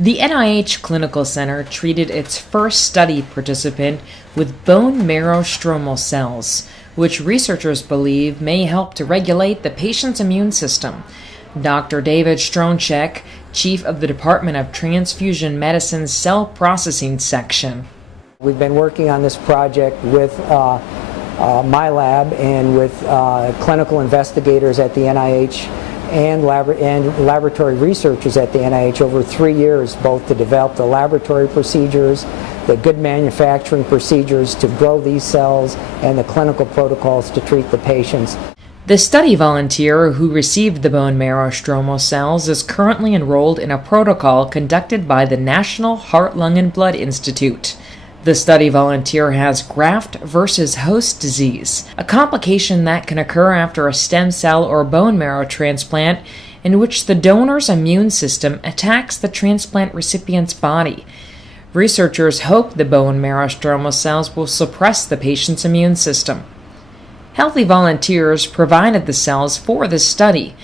The NIH Clinical Center treated its first study participant with bone marrow stromal cells, which researchers believe may help to regulate the patient's immune system. Dr. David Stronczek, chief of the Department of Transfusion Medicine's Cell Processing Section. We've been working on this project with my lab and with clinical investigators at the NIH and laboratory researchers at the NIH over 3 years, both to develop the laboratory procedures, the good manufacturing procedures to grow these cells, and the clinical protocols to treat the patients. The study volunteer who received the bone marrow stromal cells is currently enrolled in a protocol conducted by the National Heart, Lung, and Blood Institute. The study volunteer has graft versus host disease, a complication that can occur after a stem cell or bone marrow transplant in which the donor's immune system attacks the transplant recipient's body. Researchers hope the bone marrow stromal cells will suppress the patient's immune system. Healthy volunteers provided the cells for this study.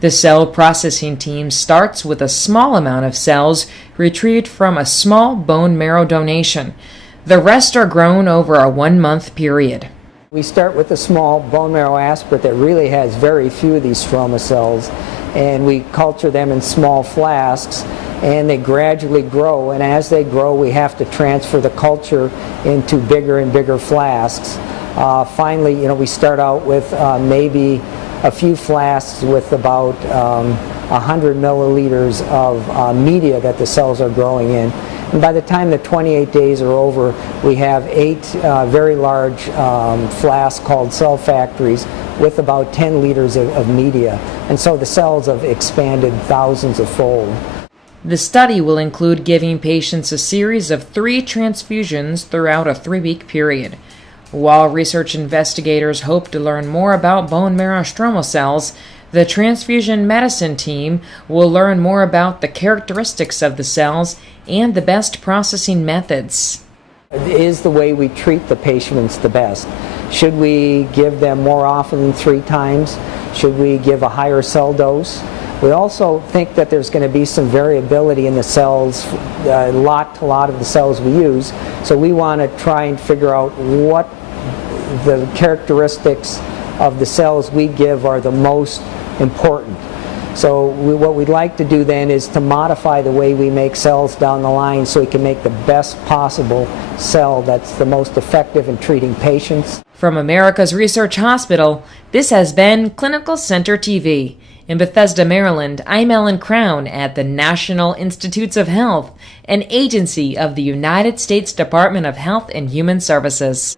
The cell processing team starts with a small amount of cells retrieved from a small bone marrow donation. The rest are grown over a 1-month period. We start with a small bone marrow aspirate that really has very few of these stroma cells, and we culture them in small flasks, and they gradually grow, and as they grow we have to transfer the culture into bigger and bigger flasks. Finally, we start out with maybe a few flasks with about 100 milliliters of media that the cells are growing in. And by the time the 28 days are over, we have 8 very large flasks called cell factories with about 10 liters of media. And so the cells have expanded thousands of fold. The study will include giving patients a series of 3 transfusions throughout a 3-week period. While research investigators hope to learn more about bone marrow stromal cells, the transfusion medicine team will learn more about the characteristics of the cells and the best processing methods. Is the way we treat the patients the best? Should we give them more often than 3 times? Should we give a higher cell dose? We also think that there's going to be some variability in the cells, lot to lot of the cells we use, so we want to try and figure out what the characteristics of the cells we give are the most important. So what we'd like to do then is to modify the way we make cells down the line so we can make the best possible cell that's the most effective in treating patients. From America's Research Hospital, this has been Clinical Center TV. In Bethesda, Maryland, I'm Ellen Crown at the National Institutes of Health, an agency of the United States Department of Health and Human Services.